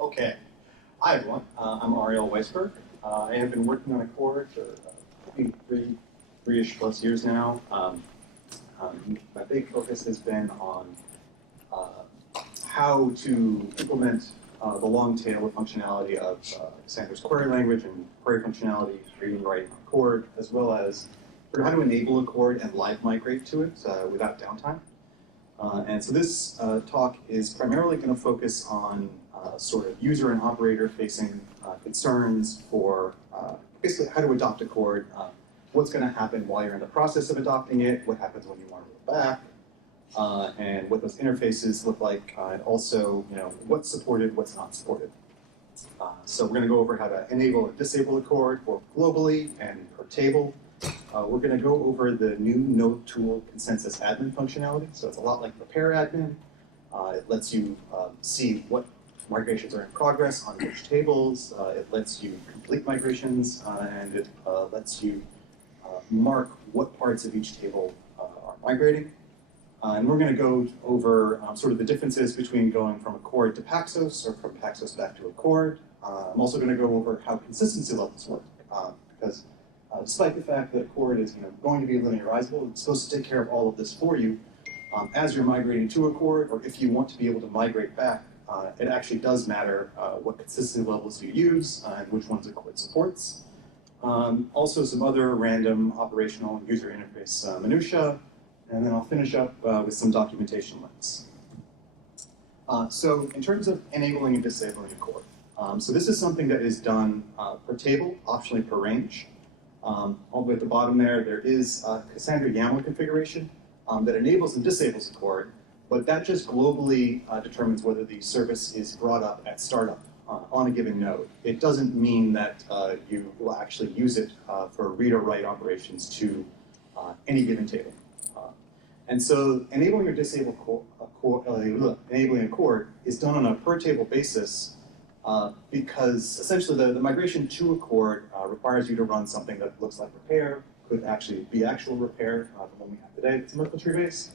Okay. Hi, everyone. I'm Ariel Weisberg. I have been working on Accord for maybe three-ish plus years now. My big focus has been on how to implement the long tail of functionality of Cassandra's query language and query functionality, reading and writing on Accord, as well as sort of how to enable Accord and live migrate to it without downtime. And so this talk is primarily going to focus on sort of user and operator facing concerns for basically how to adopt Accord, what's going to happen while you're in the process of adopting it, what happens when you want to go back, and what those interfaces look like, and also what's supported, what's not supported. So we're going to go over how to enable and disable Accord both globally and per table. We're going to go over the new node tool consensus admin functionality. So it's a lot like prepare admin. It lets you see what migrations are in progress on which tables. It lets you complete migrations, and it lets you mark what parts of each table are migrating. And we're going to go over sort of the differences between going from Accord to Paxos or from Paxos back to Accord. I'm also going to go over how consistency levels work, because despite the fact that Accord is going to be linearizable, it's supposed to take care of all of this for you. As you're migrating to Accord, or if you want to be able to migrate back, it actually does matter what consistency levels you use and which ones Accord supports. Also some other random operational and user interface minutiae, and then I'll finish up with some documentation links. So in terms of enabling and disabling Accord, so this is something that is done per table, optionally per range. All the way at the bottom there is a Cassandra YAML configuration that enables and disables Accord, but that just globally determines whether the service is brought up at startup on a given node. It doesn't mean that you will actually use it for read or write operations to any given table. And so enabling or disabling Accord is done on a per table basis because essentially the migration to Accord requires you to run something that looks like repair, could actually be actual repair, the one we have today that's Merkle tree based.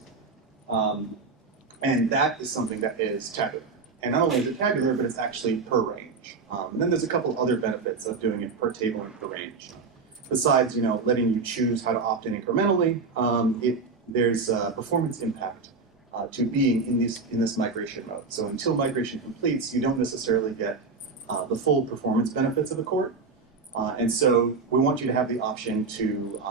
And that is something that is tabular. And not only is it tabular, but it's actually per range. And then there's a couple of other benefits of doing it per table and per range. Besides letting you choose how to opt in incrementally, there's a performance impact to being in this migration mode. So until migration completes, you don't necessarily get the full performance benefits of Accord. And so we want you to have the option to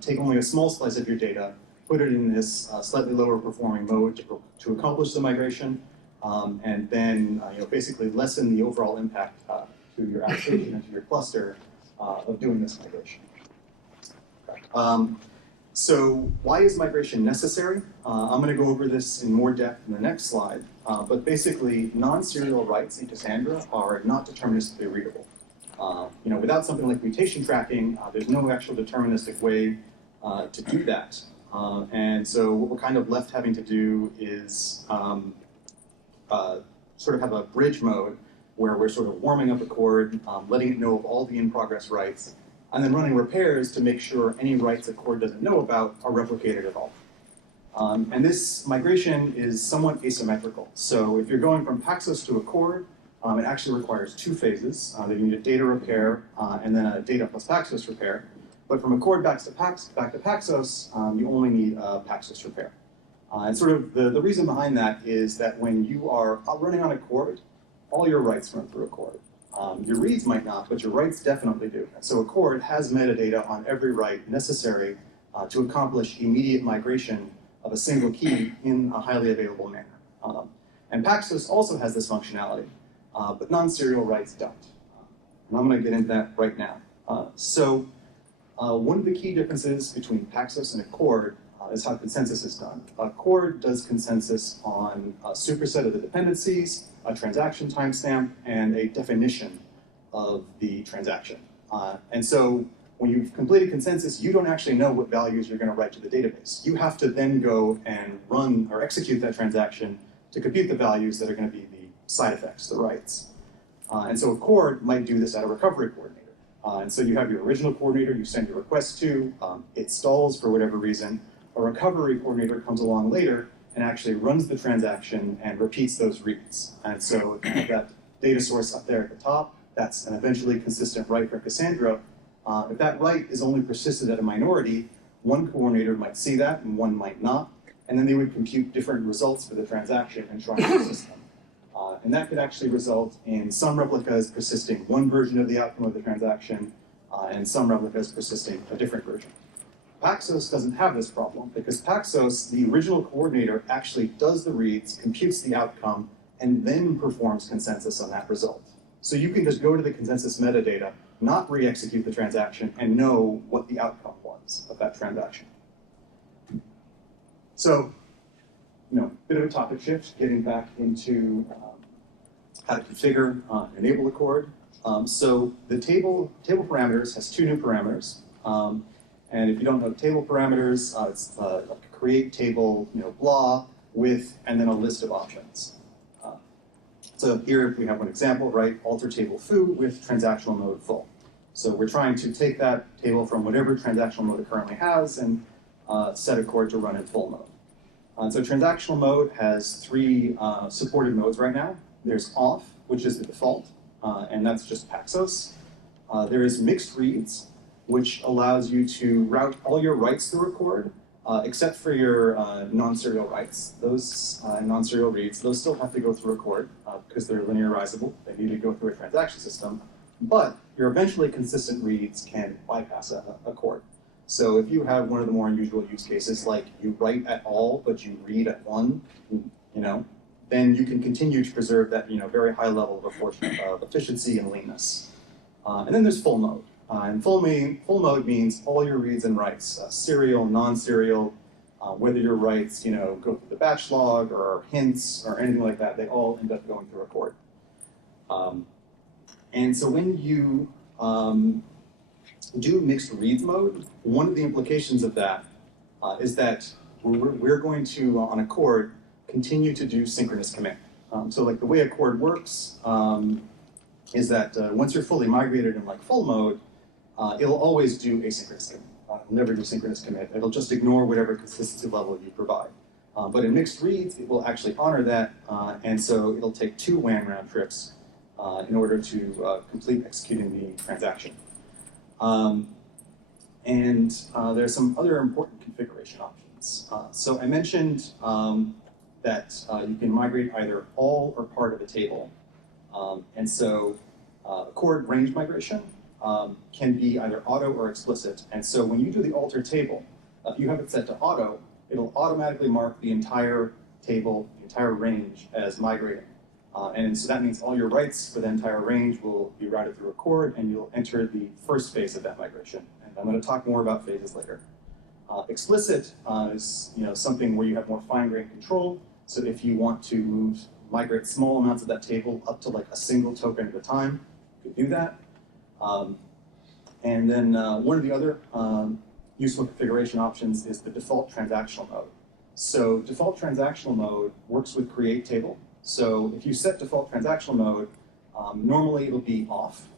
take only a small slice of your data, put it in this slightly lower performing mode to accomplish the migration, and then basically lessen the overall impact to your application and to your cluster of doing this migration. So why is migration necessary? I'm going to go over this in more depth in the next slide, but basically non-serial writes in Cassandra are not deterministically readable. Without something like mutation tracking, there's no actual deterministic way to do that. And so what we're kind of left having to do is sort of have a bridge mode where we're sort of warming up Accord, letting it know of all the in-progress writes, and then running repairs to make sure any writes Accord doesn't know about are replicated at all. And this migration is somewhat asymmetrical. So if you're going from Paxos to Accord, it actually requires two phases. You need a data repair and then a data plus Paxos repair. But from Accord back to Paxos, you only need a Paxos repair. And sort of the reason behind that is that when you are running on Accord, all your writes run through Accord. Your reads might not, but your writes definitely do. And so Accord has metadata on every write necessary to accomplish immediate migration of a single key in a highly available manner. And Paxos also has this functionality, but non-serial writes don't. And I'm going to get into that right now. One of the key differences between Paxos and Accord is how consensus is done. Accord does consensus on a superset of the dependencies, a transaction timestamp, and a definition of the transaction. And so when you've completed consensus, you don't actually know what values you're going to write to the database. You have to then go and run or execute that transaction to compute the values that are going to be the side effects, the writes. And so Accord might do this at a recovery coordinator. And so you have your original coordinator you send your request to, it stalls for whatever reason, a recovery coordinator comes along later and actually runs the transaction and repeats those reads. And so you have that data source up there at the top. That's an eventually consistent write for Cassandra. If that write is only persisted at a minority, one coordinator might see that and one might not, and then they would compute different results for the transaction and try and persist them. And that could actually result in some replicas persisting one version of the outcome of the transaction, and some replicas persisting a different version. Paxos doesn't have this problem because Paxos, the original coordinator, actually does the reads, computes the outcome, and then performs consensus on that result. So you can just go to the consensus metadata, not re-execute the transaction, and know what the outcome was of that transaction. So, bit of a topic shift, getting back into how to configure and enable a chord. So the table parameters has two new parameters. And if you don't know table parameters, it's like a create table, blah, with, and then a list of options. So here we have one example, right? Alter table foo with transactional mode full. So we're trying to take that table from whatever transactional mode it currently has and set a chord to run in full mode. So transactional mode has three supported modes right now. There's off, which is the default, and that's just Paxos. There is mixed reads, which allows you to route all your writes through a chord, except for your non-serial writes. Those non-serial reads, those still have to go through a chord because they're linearizable. They need to go through a transaction system. But your eventually consistent reads can bypass a chord. So if you have one of the more unusual use cases, like you write at all, but you read at one, then you can continue to preserve that very high level of efficiency and leanness. And then there's full mode. And full mode means all your reads and writes, serial, non-serial, whether your writes go through the batch log or hints or anything like that, they all end up going through a chord. And so when you do mixed reads mode, one of the implications of that is that we're going to, on a chord, continue to do synchronous commit. So like the way a chord works is that once you're fully migrated in like full mode, it'll always do asynchronous commit. It'll never do synchronous commit. It'll just ignore whatever consistency level you provide. But in mixed reads, it will actually honor that, and so it'll take 2 WAN round trips in order to complete executing the transaction. And there's some other important configuration options. So I mentioned that you can migrate either all or part of a table. And so chord range migration can be either auto or explicit. And so when you do the alter table, if you have it set to auto, it'll automatically mark the entire table, the entire range as migrating. And so that means all your writes for the entire range will be routed through a chord, and you'll enter the first phase of that migration. And I'm going to talk more about phases later. Explicit is something where you have more fine-grained control. So if you want to migrate small amounts of that table up to like a single token at a time, you could do that. And then one of the other useful configuration options is the default transactional mode. So default transactional mode works with create table. So if you set default transactional mode, normally it'll be off,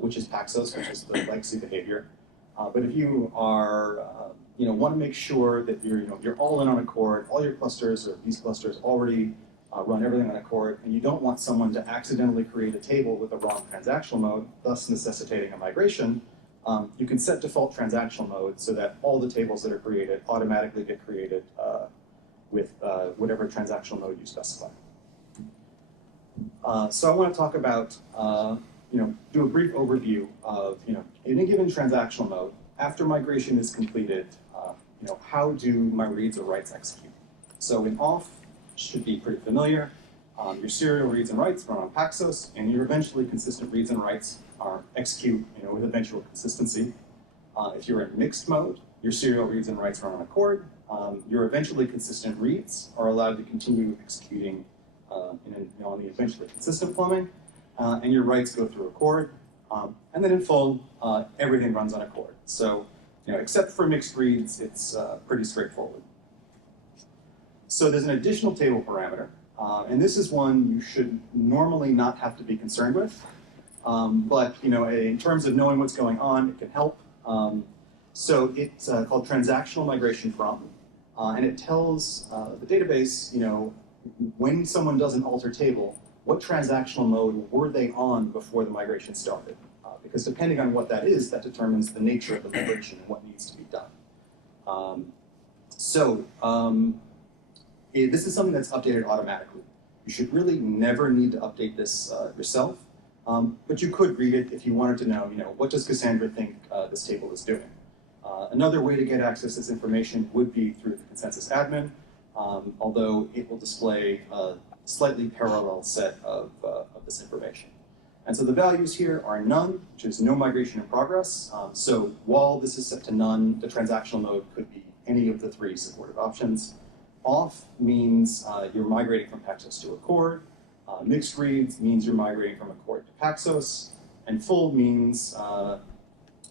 which is Paxos, which is the legacy behavior. But if you are, want to make sure that you're all in on a chord, all your clusters or these clusters already run everything on a chord, and you don't want someone to accidentally create a table with the wrong transactional mode, thus necessitating a migration, you can set default transactional mode so that all the tables that are created automatically get created with whatever transactional mode you specify. So I want to talk about, do a brief overview of, in a given transactional mode, after migration is completed, how do my reads or writes execute? So in off, should be pretty familiar. Your serial reads and writes run on Paxos, and your eventually consistent reads and writes are execute, with eventual consistency. If you're in mixed mode, your serial reads and writes run on a chord. Your eventually consistent reads are allowed to continue executing on the eventually consistent plumbing, and your writes go through a chord. And then in full, everything runs on a chord. So, except for mixed reads, it's pretty straightforward. So there's an additional table parameter, and this is one you should normally not have to be concerned with. But in terms of knowing what's going on, it can help. So it's called transactional migration from, and it tells the database, when someone does an alter table, what transactional mode were they on before the migration started? Because depending on what that is, that determines the nature of the migration and what needs to be done. This is something that's updated automatically. You should really never need to update this yourself, but you could read it if you wanted to know, what does Cassandra think this table is doing? Another way to get access to this information would be through the consensus admin, although it will display a slightly parallel set of this information. And so the values here are none, which is no migration in progress. So while this is set to none, the transactional mode could be any of the three supported options. Off means you're migrating from Paxos to Accord. Mixed reads means you're migrating from Accord to Paxos. And full means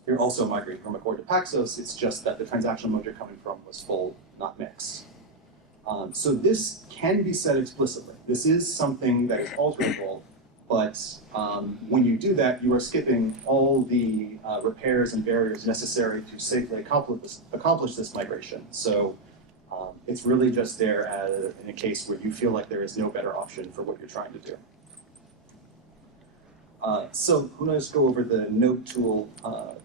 you're also migrating from Accord to Paxos. It's just that the transactional mode you're coming from was full, not mixed. So this can be set explicitly. This is something that is alterable, but when you do that, you are skipping all the repairs and barriers necessary to safely accomplish this migration. So it's really just there in a case where you feel like there is no better option for what you're trying to do. So I'm going to just go over the node tool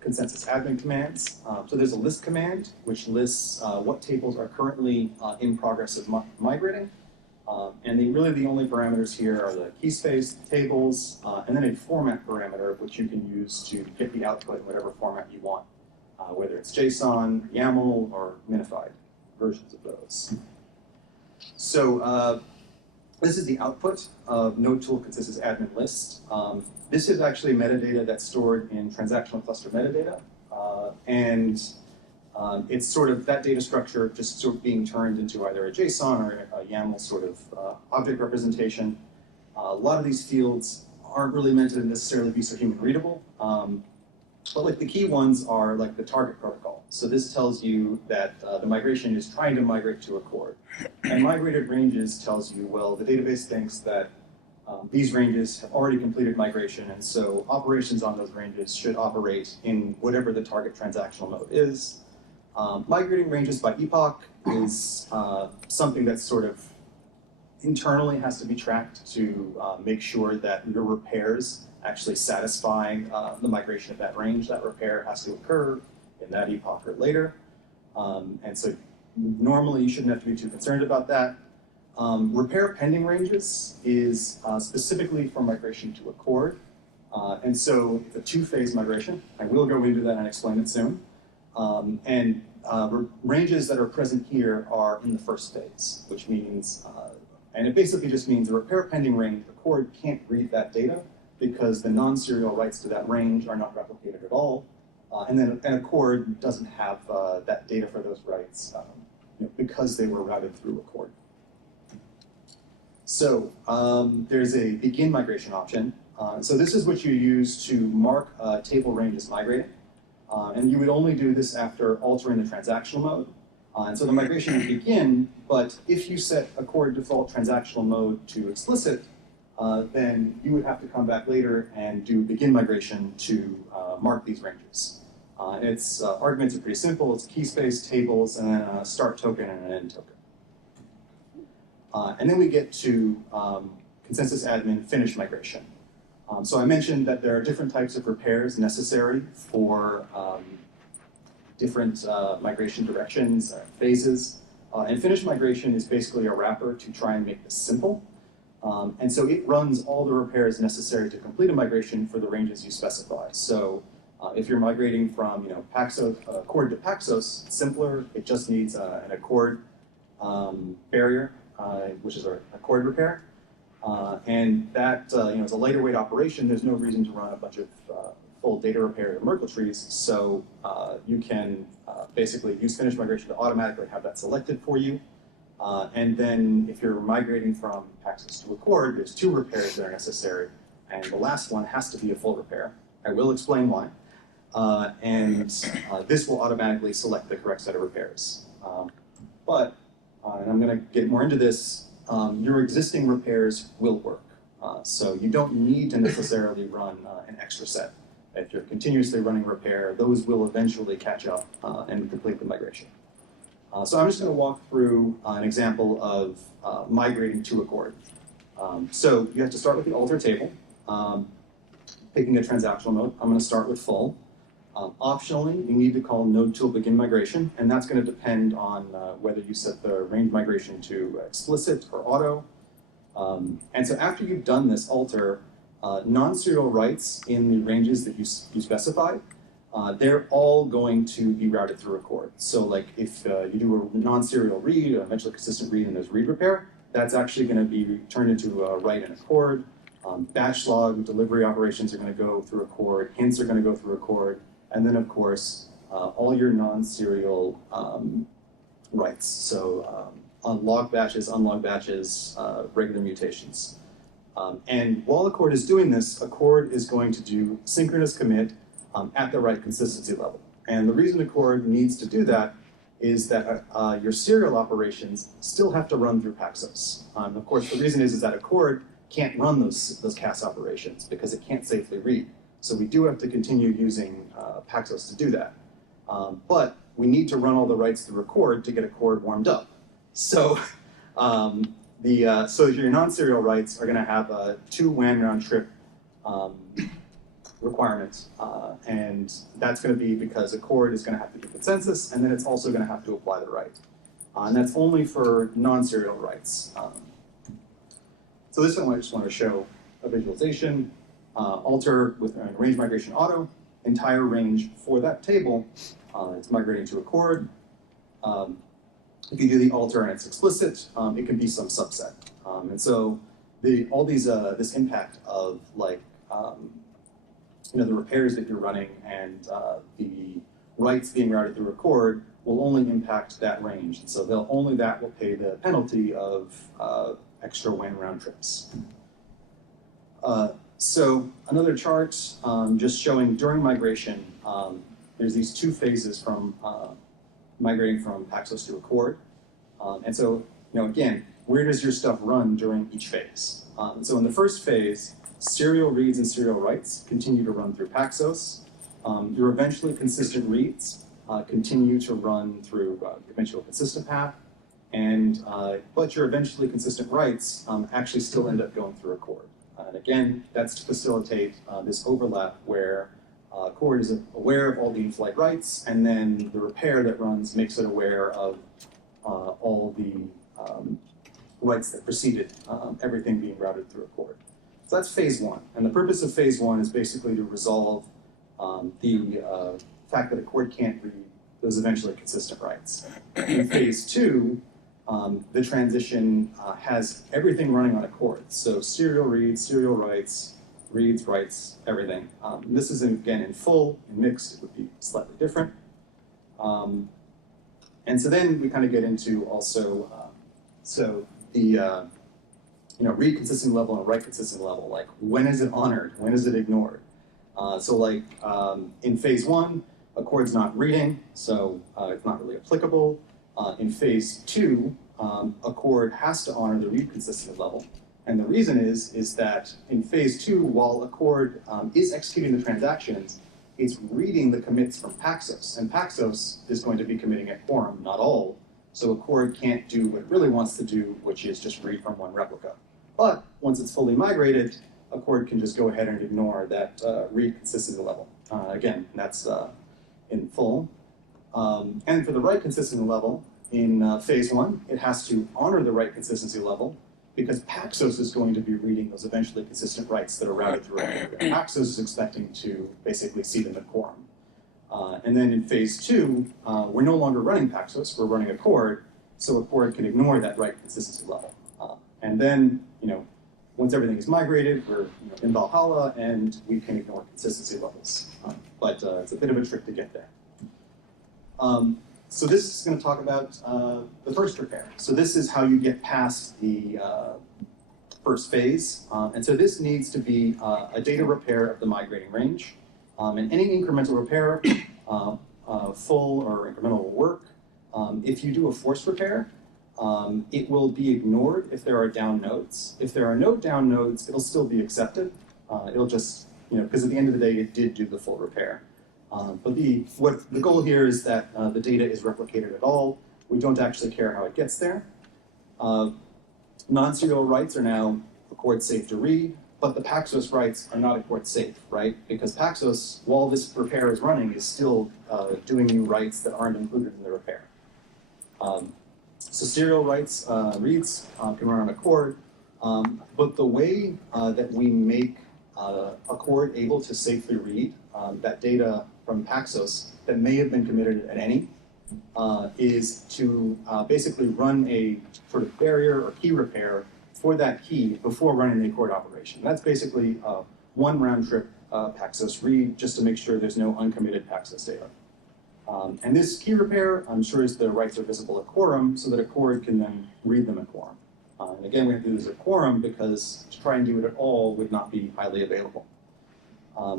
consensus admin commands. So there's a list command, which lists what tables are currently in progress of migrating. And really the only parameters here are the key space, the tables, and then a format parameter, which you can use to get the output in whatever format you want, whether it's JSON, YAML, or minified versions of those. So this is the output of node tool consensus admin list. This is actually metadata that's stored in transactional cluster metadata. It's sort of that data structure just sort of being turned into either a JSON or a YAML sort of object representation. A lot of these fields aren't really meant to necessarily be so human readable. But like the key ones are like the target protocol. So this tells you that the migration is trying to migrate to Accord. And migrated ranges tells you, well, the database thinks that these ranges have already completed migration, and so operations on those ranges should operate in whatever the target transactional mode is. Migrating ranges by epoch is something that sort of internally has to be tracked to make sure that your repairs actually satisfy the migration of that range. That repair has to occur in that epoch or later. And so normally you shouldn't have to be too concerned about that. Repair pending ranges is specifically for migration to Accord. And so it's a two-phase migration. I will go into that and explain it soon. Ranges that are present here are in the first phase, which means, and it basically just means the repair pending range, Accord can't read that data because the non-serial writes to that range are not replicated at all. And then an Accord doesn't have that data for those writes because they were routed through Accord. So there's a begin migration option. So this is what you use to mark table range as migrating. And you would only do this after altering the transactional mode. And so the migration would begin, but if you set Accord default transactional mode to explicit, then you would have to come back later and do begin migration to mark these ranges. Its arguments are pretty simple. It's key space, tables, and then a start token and an end token. And then we get to consensus admin finish migration. So I mentioned that there are different types of repairs necessary for different migration directions, phases. And finish migration is basically a wrapper to try and make this simple. And so it runs all the repairs necessary to complete a migration for the ranges you specify. So if you're migrating from Paxos, Accord to Paxos, it's simpler. It just needs an Accord barrier, which is an Accord repair. And that is a lighter weight operation. There's no reason to run a bunch of full data repair or Merkle trees. So you can basically use finish migration to automatically have that selected for you. And then if you're migrating from Paxos to Accord, there's two repairs that are necessary. And the last one has to be a full repair. I will explain why. This will automatically select the correct set of repairs. And I'm going to get more into this, your existing repairs will work. So you don't need to necessarily run an extra set. If you're continuously running repair, those will eventually catch up and complete the migration. So I'm just going to walk through an example of migrating to Accord. So you have to start with the alter table, picking a transactional node. I'm going to start with full. Optionally, you need to call node tool begin migration, and that's going to depend on whether you set the range migration to explicit or auto. And so after you've done this alter, non-serial writes in the ranges that you specify, they're all going to be routed through a chord. So like if you do a non-serial read, or eventually consistent read, and there's read repair, that's actually going to be turned into a write in a chord. Batch log delivery operations are going to go through a chord. Hints are going to go through a chord. And then, of course, all your non-serial writes. So log batches, unlog batches, regular mutations. And while a chord is doing this, a chord is going to do synchronous commit at the right consistency level. And the reason a chord needs to do that is that your serial operations still have to run through Paxos. Of course, the reason is that a chord can't run those CAS operations because it can't safely read. So we do have to continue using Paxos to do that. But we need to run all the writes through a chord to get a chord warmed up. So so your non-serial writes are going to have a 2 WAN round trip requirement. And that's going to be because a chord is going to have to do consensus, and then it's also going to have to apply the write. And that's only for non-serial writes. So this one I just want to show a visualization. Alter with range migration auto, entire range for that table. It's migrating to a chord. If you do the alter and it's explicit, it can be some subset. And so all these this impact of like the repairs that you're running and the writes being routed through a chord will only impact that range. And so only that will pay the penalty of extra WAN round trips. So another chart just showing during migration, there's these 2 phases from migrating from Paxos to a chord. And so, again, where does your stuff run during each phase? So in the first phase, serial reads and serial writes continue to run through Paxos. Your eventually consistent reads continue to run through eventual consistent path. And but your eventually consistent writes actually still end up going through a chord. And again, that's to facilitate this overlap where chord is aware of all the in-flight writes, and then the repair that runs makes it aware of all the writes that preceded everything being routed through a chord. So that's phase 1. And the purpose of phase 1 is basically to resolve the fact that a chord can't read those eventually consistent writes. In phase 2, the transition has everything running on a chord. So serial reads, serial writes, reads, writes, everything. This is, again, in full. In mixed, it would be slightly different. And so then we kind of get into also, so the read consistent level and write consistent level. Like, when is it honored? When is it ignored? So like in phase 1, a chord's not reading, so it's not really applicable. In phase 2, a chord has to honor the read consistent level. And the reason is that in phase 2, while a chord is executing the transactions, it's reading the commits from Paxos. And Paxos is going to be committing at quorum, not all. So a chord can't do what it really wants to do, which is just read from one replica. But once it's fully migrated, a chord can just go ahead and ignore that read consistency level. Again, that's in full. And for the write consistency level, in phase 1, it has to honor the write consistency level because Paxos is going to be reading those eventually consistent writes that are routed through it. Paxos is expecting to basically see them at quorum. And then in phase 2, we're no longer running Paxos, we're running a chord, so a chord can ignore that write consistency level. And then, once everything is migrated, we're in Valhalla and we can ignore consistency levels. But it's a bit of a trick to get there. So this is going to talk about the first repair. So this is how you get past the first phase. And so this needs to be a data repair of the migrating range. And any incremental repair, full or incremental will work. If you do a forced repair, it will be ignored if there are down nodes. If there are no down nodes, it'll still be accepted. It'll just, because at the end of the day, it did do the full repair. But the goal here is that the data is replicated at all. We don't actually care how it gets there. Non-serial writes are now chord safe to read, but the Paxos writes are not chord safe, right? Because Paxos, while this repair is running, is still doing new writes that aren't included in the repair. So serial writes, reads can run on a chord, but the way that we make a chord able to safely read that data from Paxos that may have been committed at any is to basically run a sort of barrier or key repair for that key before running the chord operation. That's basically one round trip Paxos read just to make sure there's no uncommitted Paxos data. And this key repair ensures the writes are visible at quorum so that a chord can then read them at quorum. And again, we have to do this at quorum because to try and do it at all would not be highly available.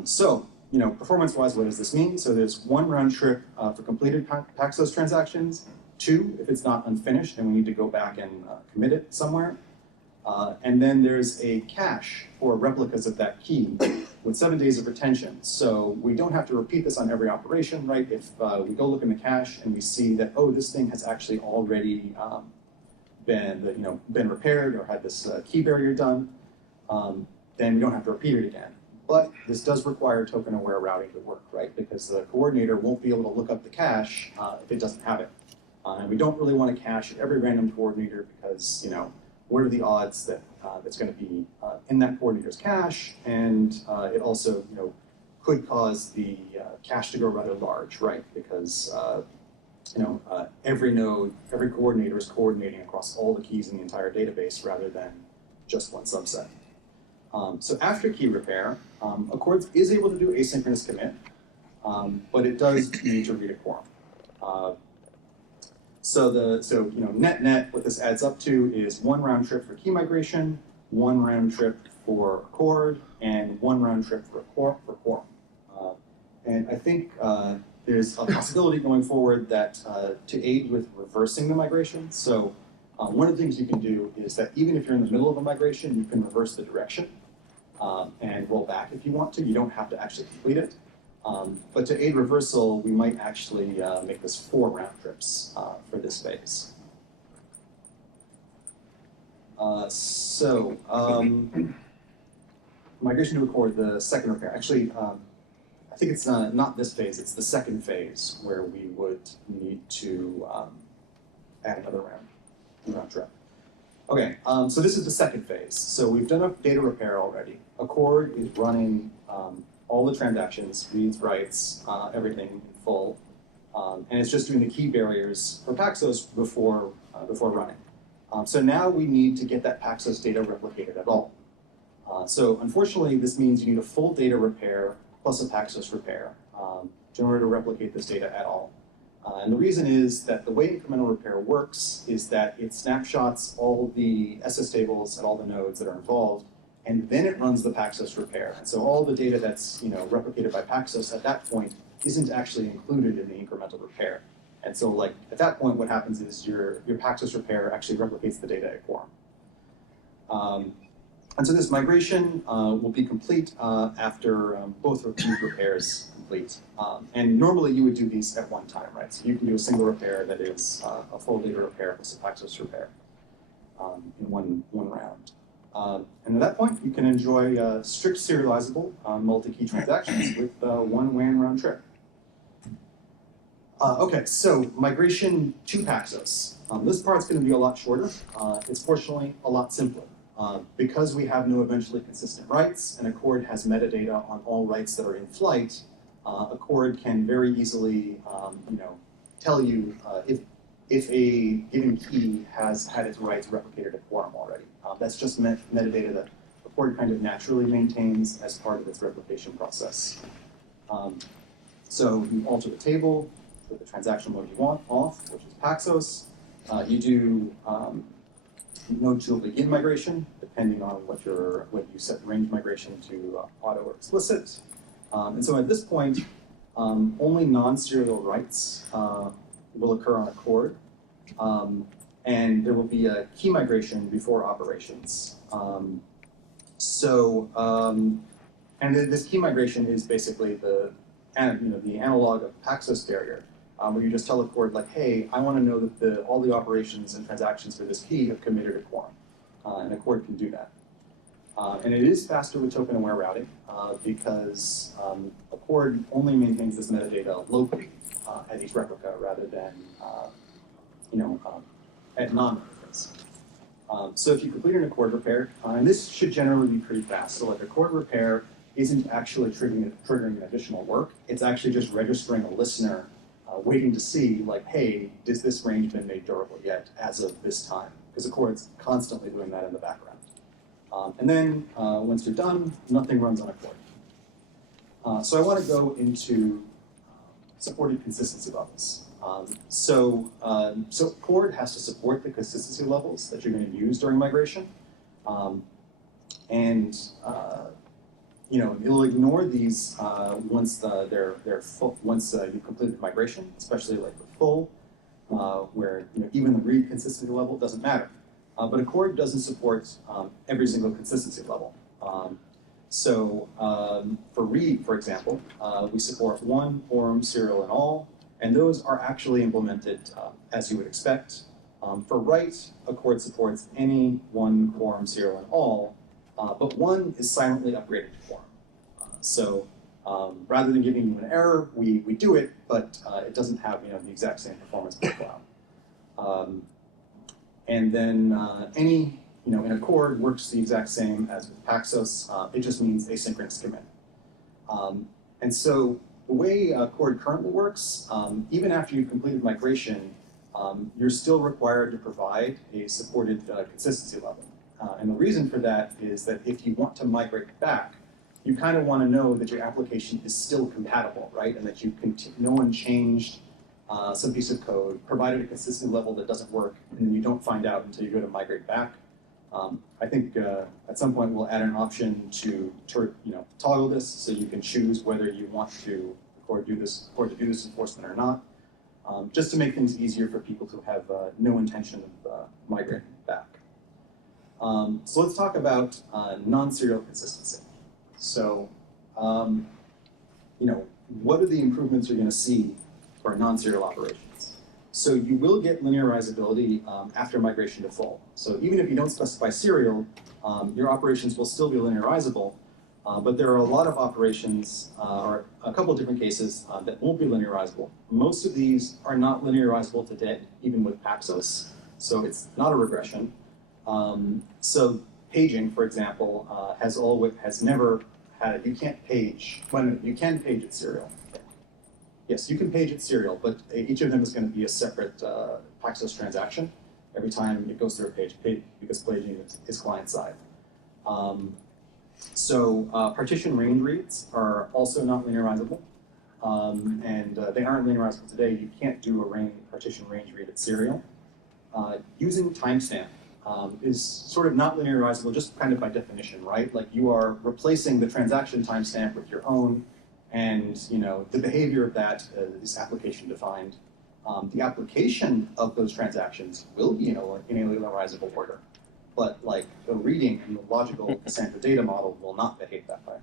So, performance-wise, what does this mean? So there's one round trip for completed Paxos transactions, 2 if it's not unfinished and we need to go back and commit it somewhere. And then there's a cache for replicas of that key with 7 days of retention. So we don't have to repeat this on every operation, right? If we go look in the cache and we see that, oh, this thing has actually already been repaired or had this key barrier done, then we don't have to repeat it again. But this does require token-aware routing to work, right? Because the coordinator won't be able to look up the cache if it doesn't have it. And we don't really want to cache at every random coordinator because, what are the odds that that's going to be in that coordinator's cache? And it also, could cause the cache to grow rather large, right? Because, every node, every coordinator is coordinating across all the keys in the entire database rather than just one subset. So after key repair, Accords is able to do asynchronous commit, but it does need to read a quorum. So net, what this adds up to is 1 round trip for key migration, 1 round trip for Accord, and 1 round trip for quorum. And I think there's a possibility going forward that to aid with reversing the migration. So one of the things you can do is that even if you're in the middle of a migration, you can reverse the direction and roll back if you want to. You don't have to actually complete it. But to aid reversal, we might actually make this 4 round trips for this phase. Migration to Accord, the second repair. Actually, I think it's not this phase, it's the second phase where we would need to add another round trip. Okay, so this is the second phase. So we've done a data repair already. Accord is running all the transactions, reads, writes, everything in full. And it's just doing the key barriers for Paxos before running. So now we need to get that Paxos data replicated at all. So unfortunately, this means you need a full data repair plus a Paxos repair in order to replicate this data at all. And the reason is that the way incremental repair works is that it snapshots all the SS tables at all the nodes that are involved, and then it runs the Paxos repair. And so all the data that's replicated by Paxos at that point isn't actually included in the incremental repair. And so at that point, what happens is your Paxos repair actually replicates the data at quorum. And so this migration will be complete after both of these repairs complete. And normally you would do these at one time, right? So you can do a single repair that is a full data repair plus a Paxos repair in one round. And at that point, you can enjoy strict serializable multi-key transactions with 1 WAN round trip. Okay, so migration to Paxos. This part's going to be a lot shorter. It's fortunately a lot simpler. Because we have no eventually consistent writes, and Accord has metadata on all writes that are in flight, Accord can very easily, tell you if a given key has had its writes replicated at quorum already. That's just metadata that Accord kind of naturally maintains as part of its replication process. So you alter the table with the transaction mode you want off, which is Paxos. You do node to begin migration, depending on what you set range migration to auto or explicit. And so at this point, only non-serial writes will occur on Accord. And there will be a key migration before operations. And this key migration is basically the analog of Paxos barrier, where you just tell Accord, hey, I want to know that all the operations and transactions for this key have committed a quorum. And Accord can do that. And it is faster with token-aware routing because Accord only maintains this metadata locally at each replica rather than at non-replicas. So if you complete an Accord repair, and this should generally be pretty fast. So like a Accord repair isn't actually triggering additional work. It's actually just registering a listener waiting to see, like, hey, has this range been made durable yet as of this time? Because Accord's constantly doing that in the background. And then once you're done, nothing runs on Accord. So I want to go into supported consistency levels. So Accord has to support the consistency levels that you're going to use during migration. It'll ignore these once they're full, once you've completed migration, especially like with full, where even the read consistency level doesn't matter. But Accord doesn't support every single consistency level. For read, for example, we support one, form, serial, and all, and those are actually implemented as you would expect. For write, Accord supports any one, form, serial, and all, but one is silently upgraded to form. Rather than giving you an error, we do it, but it doesn't have the exact same performance profile. And then any in Accord works the exact same as with Paxos. It just means asynchronous commit. And so the way Accord currently works, even after you've completed migration, you're still required to provide a supported consistency level. And the reason for that is that if you want to migrate back, you kind of want to know that your application is still compatible, right? And that no one changed some piece of code, provided a consistent level that doesn't work, and then you don't find out until you go to migrate back. I think at some point we'll add an option to toggle this so you can choose whether you want to do this enforcement or not, just to make things easier for people who have no intention of migrating back. So let's talk about non-serial consistency. So, what are the improvements you're going to see for non-serial operations? So you will get linearizability after migration to full. So even if you don't specify serial, your operations will still be linearizable, but there are a lot of operations, or a couple of different cases, that won't be linearizable. Most of these are not linearizable today, even with Paxos, so it's not a regression. So paging, for example, has never had, you can page at serial. Yes, you can page at serial, but each of them is going to be a separate Paxos transaction every time it goes through a page, because paging is client-side. Partition range reads are also not linearizable, and they aren't linearizable today. You can't do a partition range read at serial. Using timestamp is sort of not linearizable, just kind of by definition, right? Like you are replacing the transaction timestamp with your own, and the behavior of that is application defined. The application of those transactions will be in a linearizable order, but like the reading and the logical Cassandra data model will not behave that way.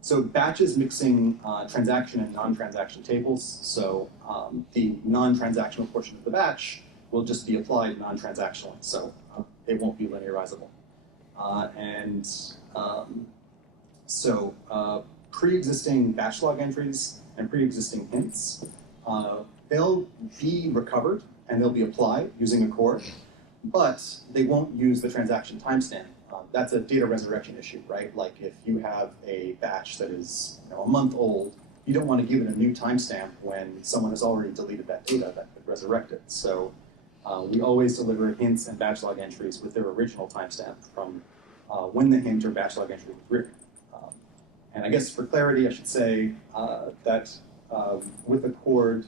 So batches mixing transaction and non-transaction tables. So the non-transactional portion of the batch will just be applied non-transactionally, so it won't be linearizable. Pre-existing batch log entries and pre-existing hints, they'll be recovered and they'll be applied using Accord, but they won't use the transaction timestamp. That's a data resurrection issue, right? Like if you have a batch that is a month old, you don't want to give it a new timestamp when someone has already deleted that data that could resurrect it. So we always deliver hints and batch log entries with their original timestamp from when the hint or batch log entry was written. And I guess for clarity, I should say that with Accord,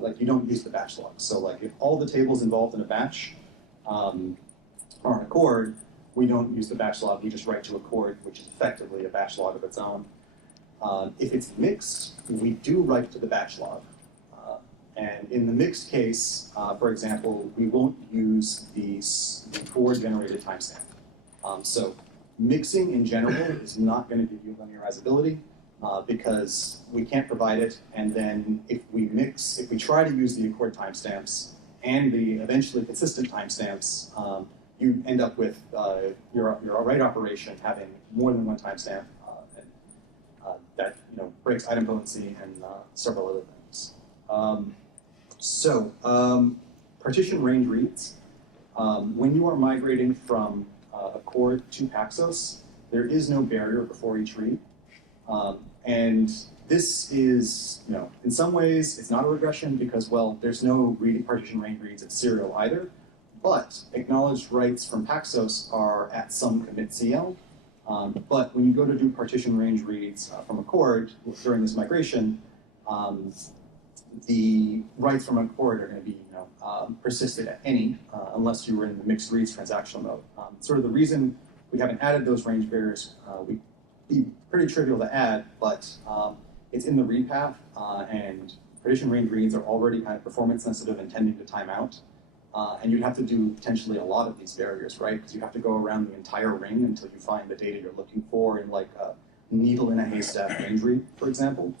like you don't use the batch log. So like if all the tables involved in a batch are in Accord, we don't use the batch log. We just write to Accord, which is effectively a batch log of its own. If it's mixed, we do write to the batch log. And in the mixed case, for example, we won't use the forward-generated timestamp. So mixing in general is not going to give you linearizability because we can't provide it. And then if we try to use the Accord timestamps and the eventually consistent timestamps, you end up with your write operation having more than one timestamp, and that breaks idempotency and several other things. Partition range reads. When you are migrating from a cord to Paxos, there is no barrier before each read. And this is, in some ways, it's not a regression because, well, there's no partition range reads at serial either. But acknowledged writes from Paxos are at some commit CL. But when you go to do partition range reads from a cord during this migration, the writes from a cord are going to be persisted at any, unless you were in the mixed reads transactional mode. Sort of the reason we haven't added those range barriers, would be pretty trivial to add, but it's in the read path, and partition range reads are already kind of performance sensitive and tending to time out. And you'd have to do potentially a lot of these barriers, right? Because you have to go around the entire ring until you find the data you're looking for in like a needle in a haystack range read, for example.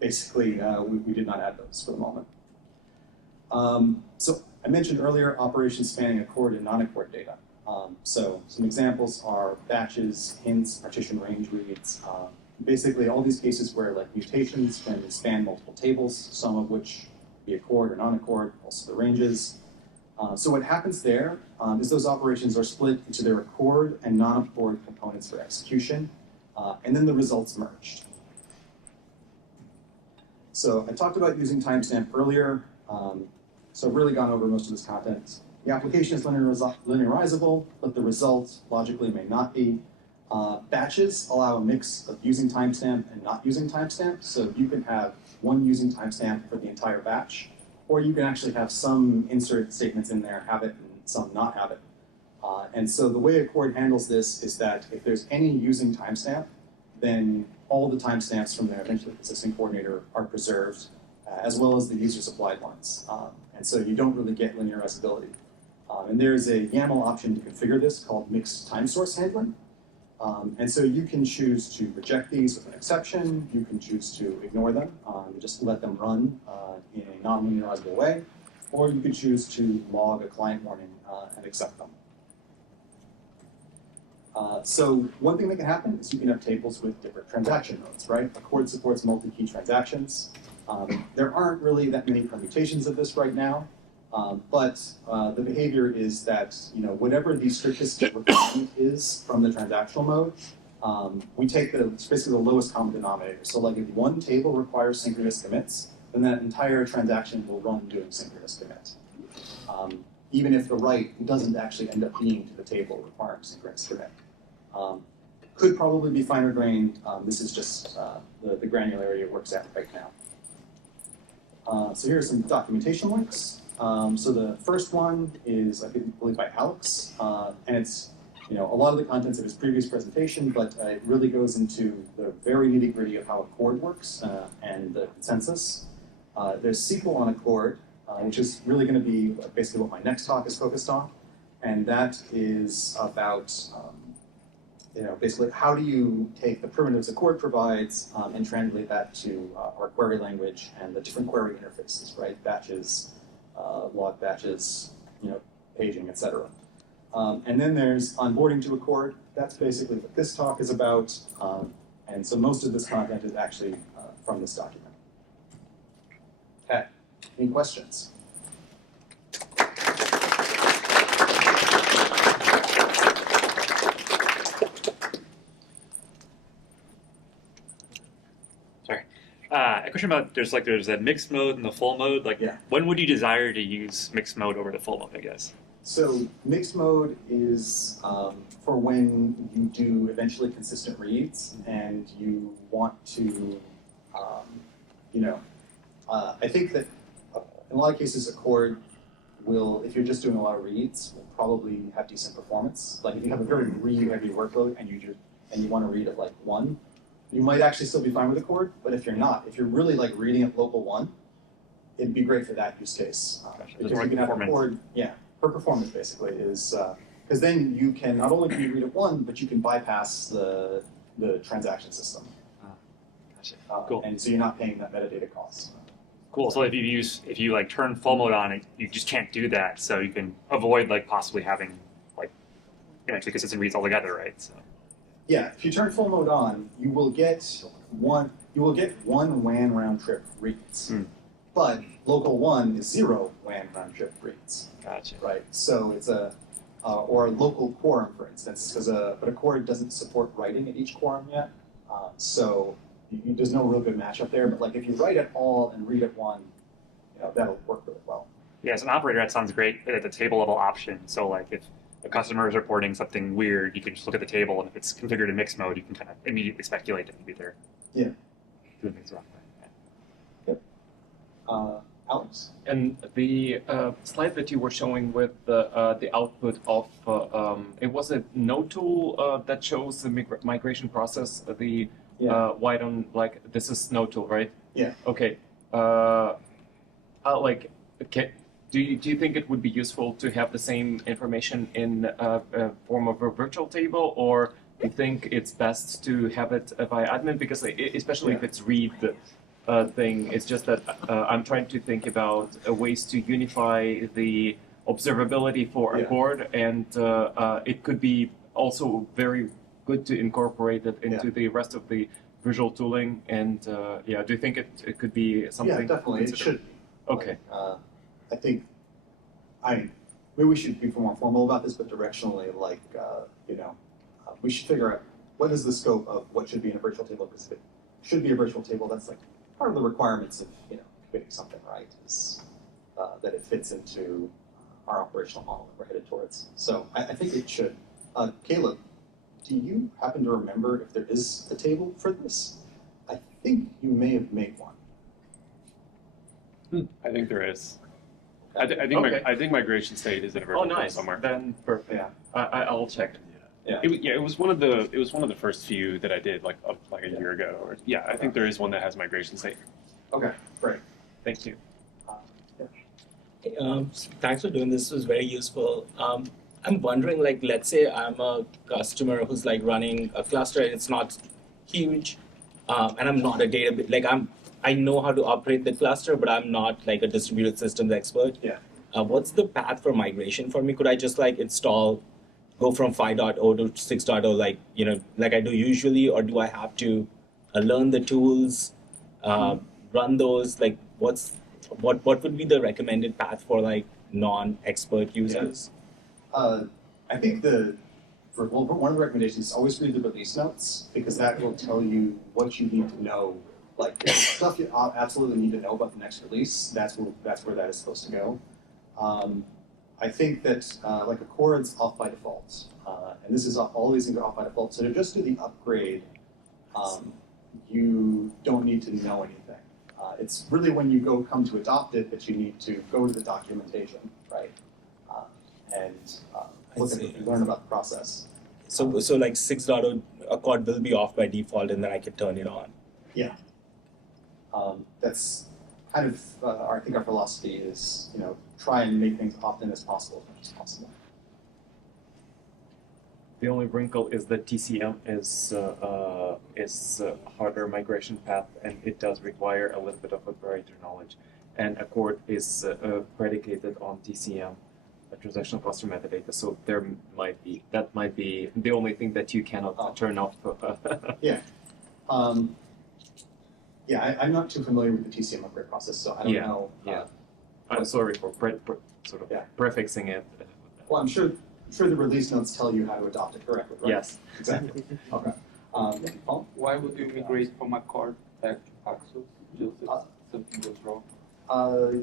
Basically, we did not add those for the moment. So I mentioned earlier operations spanning accord and non-accord data. So some examples are batches, hints, partition range reads, basically all these cases where like mutations can span multiple tables, some of which be accord or non-accord, also the ranges. So what happens there is those operations are split into their accord and non-accord components for execution, and then the results merged. So I talked about using timestamp earlier, so I've really gone over most of this content. The application is linearizable, but the result logically may not be. Batches allow a mix of using timestamp and not using timestamp, so you can have one using timestamp for the entire batch, or you can actually have some insert statements in there have it and some not have it. And so the way Accord handles this is that if there's any using timestamp, then all the timestamps from their eventually consistent coordinator are preserved, as well as the user supplied ones. And so you don't really get linearizability. And there's a YAML option to configure this called mixed time source handling. And so you can choose to reject these with an exception, you can choose to ignore them, just let them run in a non-linearizable way, or you can choose to log a client warning and accept them. So one thing that can happen is you can have tables with different transaction modes, right? Accord supports multi-key transactions. There aren't really that many permutations of this right now, but the behavior is that whatever the strictest requirement is from the transactional mode, we take basically the lowest common denominator. So like if one table requires synchronous commits, then that entire transaction will run doing synchronous commit. Even if the write doesn't actually end up being to the table requiring synchronous commit. Could probably be finer grained. This is just the granularity it works at right now. So here are some documentation links. So the first one is, I believe, by Alex, and it's a lot of the contents of his previous presentation, but it really goes into the very nitty-gritty of how Accord works and the consensus. There's SQL on Accord, which is really going to be basically what my next talk is focused on, and that is about basically how do you take the primitives Accord provides and translate that to our query language and the different query interfaces, right? Batches, log batches, paging, etc. And then there's onboarding to Accord. That's basically what this talk is about. And so most of this content is actually from this document. Okay, any questions? A question about there's that mixed mode and the full mode. When would you desire to use mixed mode over the full mode, I guess? So mixed mode is for when you do eventually consistent reads and you want to, I think that in a lot of cases Accord will, if you're just doing a lot of reads, will probably have decent performance. Like if you have a very read-heavy workload and you want to read at like 1, you might actually still be fine with Accord, but if you're not, if you're really like reading at local 1, it'd be great for that use case. Because you can have Accord, for performance basically, is because then you can not only can you read at 1, but you can bypass the transaction system. Cool. And so you're not paying that metadata cost. Cool. So if you like turn full mode on, you just can't do that. So you can avoid like possibly having like inconsistent reads altogether, right? So Yeah, if you turn full mode on, you will get one WAN round trip reads. But local 1 is 0 WAN round trip reads. gotcha. Right. So it's or a local quorum, for instance, but a core doesn't support writing at each quorum yet. So there's no real good matchup there. But like if you write at all and read at 1, that'll work really well. Yeah, as an operator, that sounds great at the table level option. So like if a customer is reporting something weird, you can just look at the table, and if it's configured in mixed mode, you can kind of immediately speculate that maybe they're doing things wrong. Yep. Alex? And the slide that you were showing with the output of it was a node tool that shows the migration process. White on like this is node tool, right? Yeah. Okay. Do you think it would be useful to have the same information in form of a virtual table, or do you think it's best to have it via admin? Because especially if it's read thing, it's just that I'm trying to think about ways to unify the observability for a cord, and it could be also very good to incorporate it into the rest of the visual tooling. And do you think it could be something? Yeah, definitely. It should. Okay. I think maybe we should be more formal about this, but directionally, we should figure out what is the scope of what should be in a virtual table, because if it should be a virtual table, that's like part of the requirements of committing something right is that it fits into our operational model that we're headed towards. So I think it should. Caleb, do you happen to remember if there is a table for this? I think you may have made one. I think there is. I think migration state is in a virtual table somewhere. Then perfect. Yeah. I'll check. Yeah. It was one of the first few that I did like a year ago. I think there is one that has migration state. Okay, great. Thank you. Thanks for doing this. This was very useful. I'm wondering, like, let's say I'm a customer who's like running a cluster and it's not huge, and I'm not a database. Like I know how to operate the cluster, but I'm not like a distributed systems expert. Yeah. What's the path for migration for me? Could I just like go from 5.0 to 6.0 like I do usually, or do I have to learn the tools, run those? Like what would be the recommended path for like non-expert users? I think one of the recommendations is always read the release notes, because that will tell you what you need to know. Like stuff you absolutely need to know about the next release. That's where that is supposed to go. I think that like a chord's off by default, and this is all these things are off by default. So to just do the upgrade, you don't need to know anything. It's really when you come to adopt it that you need to go to the documentation, right? And learn about the process. So like 6.0 a chord will be off by default, and then I can turn it on. Yeah. That's kind of I think our philosophy is try and make things opt-in as possible, as much as possible. The only wrinkle is that TCM is a harder migration path, and it does require a little bit of operator knowledge. And Accord is predicated on TCM, a transactional cluster metadata. So that might be the only thing that you cannot turn off. Yeah. I'm not too familiar with the TCM upgrade process, so I don't know. I'm sorry for prefixing it. Well, I'm sure the release notes tell you how to adopt it correctly, right? Yes. Exactly. Okay. Paul? Why would you migrate from a card back to Axos? Just if something goes wrong?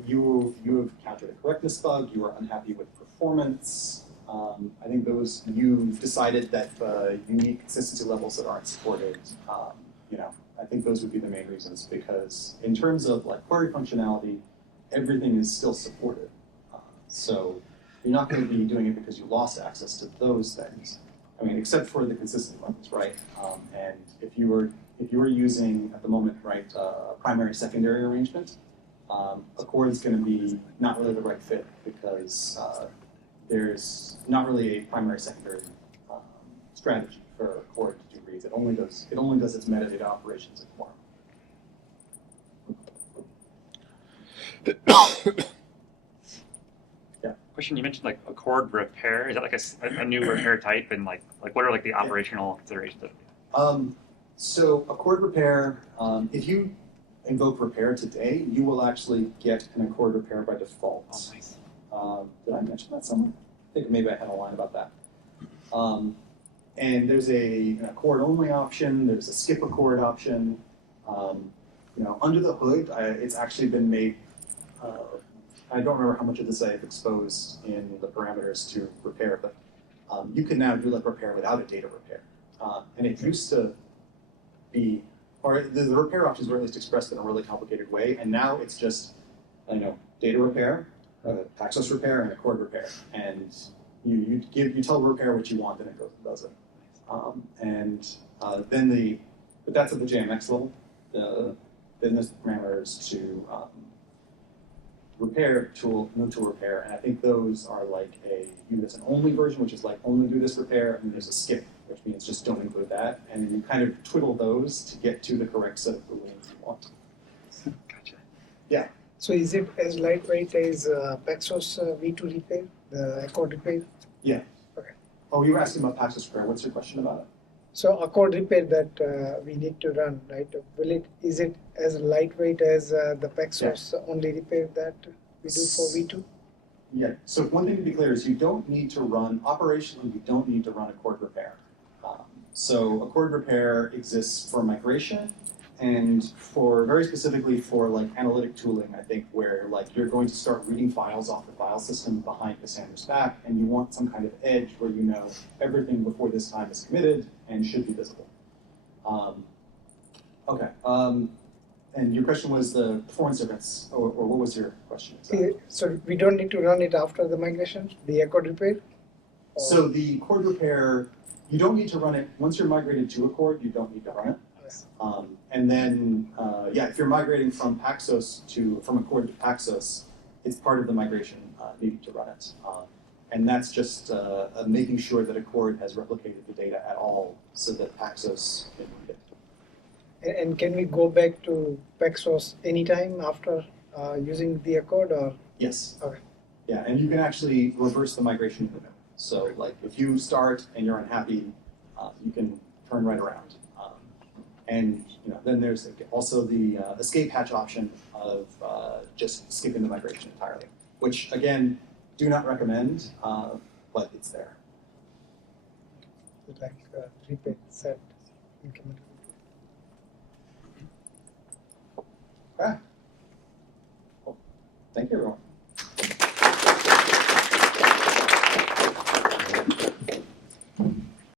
You have encountered a correctness bug. You are unhappy with performance. I think you've decided that you need consistency levels that aren't supported. I think those would be the main reasons, because in terms of like query functionality, everything is still supported. So you're not going to be doing it because you lost access to those things. I mean, except for the consistency levels, right? And if you were using at the moment, right, a primary-secondary arrangement, Accord's going to be not really the right fit, because there's not really a primary-secondary strategy for Accord to do reads. It only does its metadata operations in form. Question, you mentioned like a cord repair. Is that like a new repair type, and like what are like the operational considerations of it? So a cord repair, if you invoke repair today, you will actually get an accord repair by default. Oh, nice. Did I mention that somewhere? I think maybe I had a line about that. And there's an accord only option. There's a skip accord option. Under the hood, it's actually been made. I don't remember how much of this I have exposed in the parameters to repair, but you can now do like repair without a data repair. And it used to be, or the repair options were at least expressed in a really complicated way, and now it's just, data repair, Paxos repair, and accord repair. And you tell repair what you want, and it goes and does it. But that's at the JMX level. Then there's the parameters to repair tool, no tool repair, and I think those are like there's an only version, which is like only do this repair, and there's a skip, which means just don't include that, and you kind of twiddle those to get to the correct set of booleans you want. Gotcha. Yeah. So is it as lightweight as Paxos V2 repair, the accord repair? Yeah. Okay. Oh, you were asking about Paxos repair. What's your question about it? So accord repair that we need to run, right? Is it as lightweight as the Paxos only repair that we do for V2? Yeah. So one thing to be clear is you don't need to run operationally. You don't need to run accord repair. So accord repair exists for migration and for very specifically for like analytic tooling. I think where like you're going to start reading files off the file system behind Cassandra's back, and you want some kind of edge where you know everything before this time is committed and should be visible. Okay. And your question was the performance difference, or what was your question exactly? So we don't need to run it after the migration, the accord repair? So the accord repair, you don't need to run it, once you're migrated to accord, you don't need to run it. And then, if you're migrating from from accord to Paxos, it's part of the migration needing to run it. And that's just making sure that accord has replicated the data at all so that Paxos can read it. And can we go back to Paxos anytime after using the accord, or? Yes. Okay. Yeah, and you can actually reverse the migration limit. So like if you start and you're unhappy, you can turn right around. And then there's also the escape hatch option of just skipping the migration entirely, which again, do not recommend, but it's there. Like repair set incremental. Okay. Well, thank you, everyone.